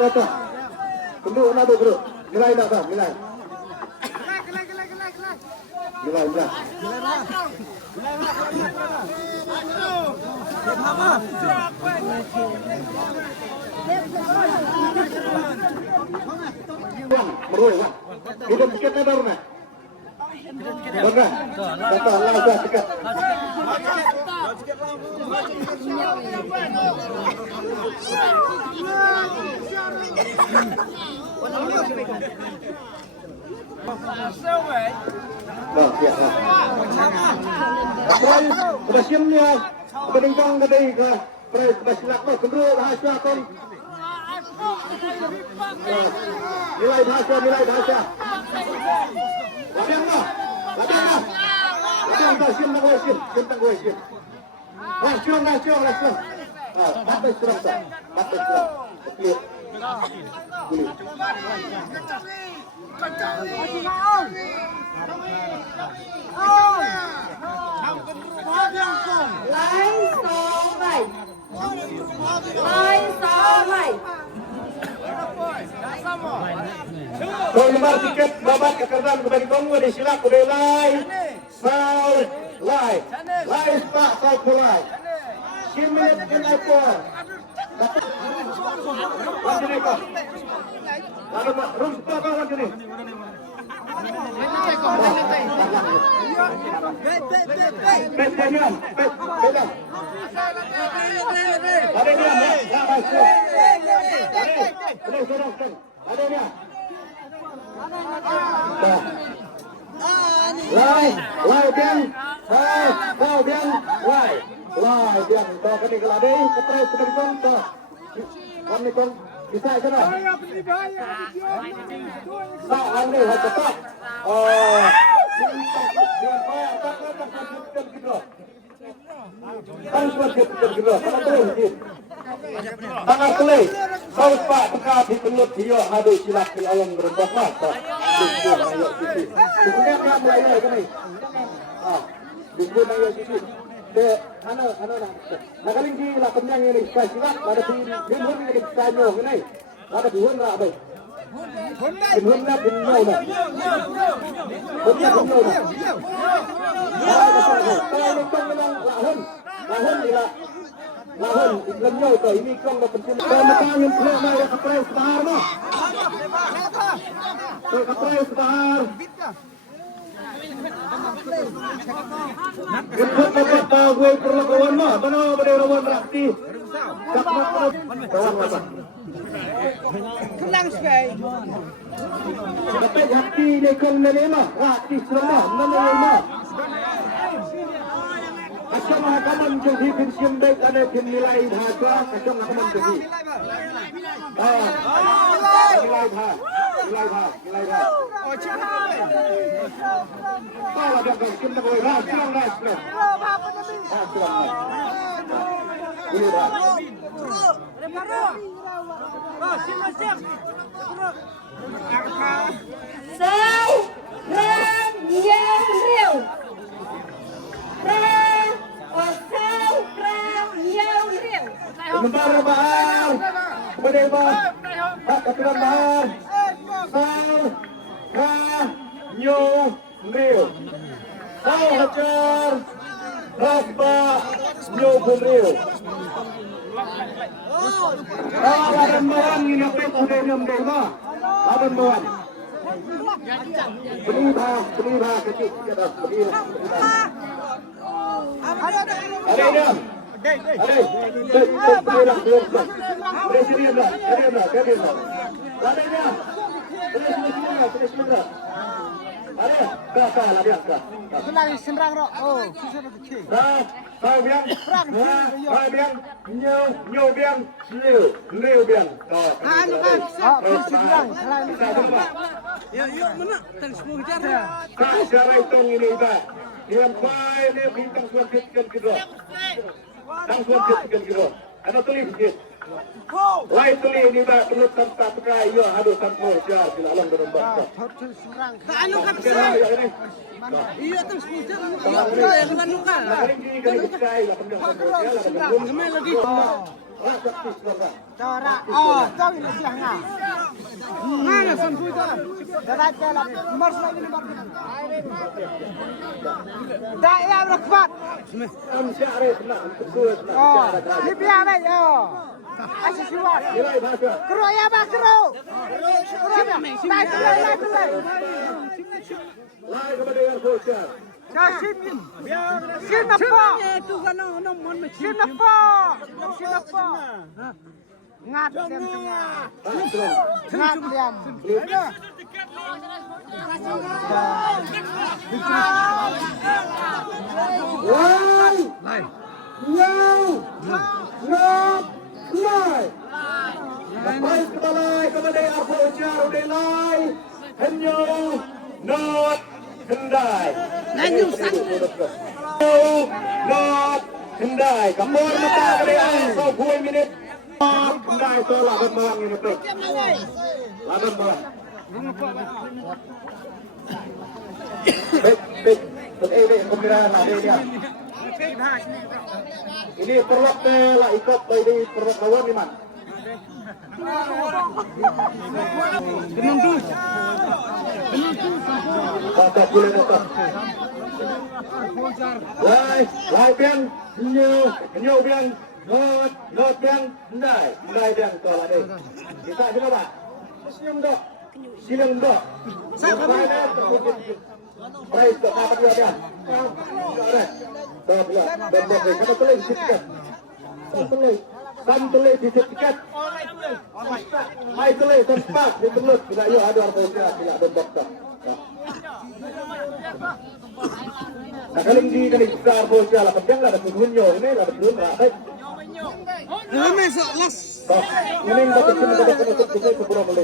rata. Tunduk nak dulu. Nilai nak tak? Nilai. Nilai. Merui kan? Hidup sikit ni baru nak. Baru kata Allah dah sikit. Dah siap lah. Sudah siap ni ah. Berdengkang ke tadi ke. Sudah silap lah. Kendul bahasa kon. Nilai bahasa. Latihan lah. Latihan tak siap nak boleh siap. Siap tak boleh siap. Siap. Batas serap. Clear. Boleh. Kau lembar tiket babat kekerjaan kembali tunggu di silap udah lai. Saul lai. Lai start Saul mulai. 10 minit kena pun. Lanjut ni kau. Lalu rum stop kau lanjut ni. Lai biang kau kini keladi keterai sebentar kau kami kon bisa sana tak anda harus tetap tangan kelih kau pak dekat di pelut dia adu silap di alam berembak mata bukannya kan mulai ni bukan ayat sisi ana nak kaling di la kenyang ini silap ada di hun ini kanyo ini ada di hun ra bai hun na bin no na lahun iklan nyo to ini kong na pensin matangin klo na ya kapre sebahar mo kapre sebahar ikut kata gue perlu kawan mah mana pada lawan rakti kawan apa kelang sekali kata rakti ni kong nelema rakti selama nama lema asam hakaman jadi pensiun baik ada nilai bahasa asam hakaman jadi nilai bahasa oh cakap kalau ada kita boleh silang Sao hajar rasba nyobunrio laban bawan ini apa udah nyam dema laban bawan beriba kecil kita beriba ada Senang sembrang ro. Oh, susah kecil. Kau biang, kau biang, nyo biang, liu biang. Anu kan, sembrang. Yuk mana? Tadi 10 jam. Cara hitung ini kita. Yang baik ni bintang suan kilo. Tang suan kilo. Ano tulis sikit. Lai tulis ni ba perlu tanpa pakai yo aduh tanpa jar sila alam berembak. Anu kan iya terus muncul yang kan luka. Gemel lagi. Cara, oh, tahu ini siangnya. Mana sampai itu? Cara jalan, mars lagi ni mars. Dah ya berkuat. Oh, ni biar baik. Oh, asyik siwat. Kero ya bang, kero. Kero ya, baik baik. Lai kepada yang bocor. Sim apa? Sim apa? Ngat diam tengah. Ngat diam. Lai. Lai. Baik kepada yang bocor. Udah lai. Henyo. Not. Hendai. Not. Hendai. Kapor mata kalian. So 2 minit. Hendai so laban malang ini betul. Laban malang. Baik. Pemirahan ada dia. Ini perwaknya lah ikut dari perwak lawan ni man. Bapak boleh datang. Lai biang, nyo biang, not biang, ndai biang tolak deh. Kita aja apa? Silang dok. Baik, tak apa dia biang. Tak boleh. Kamu boleh sikit. Kan boleh disikat. Mai boleh tempat ditelut. Tidak yo ada orang kerja tidak ada dokter. Nah kalau di kali besar bosnya lah penting lah ada kunyo ini lah betul lah. Ini betul betul betul betul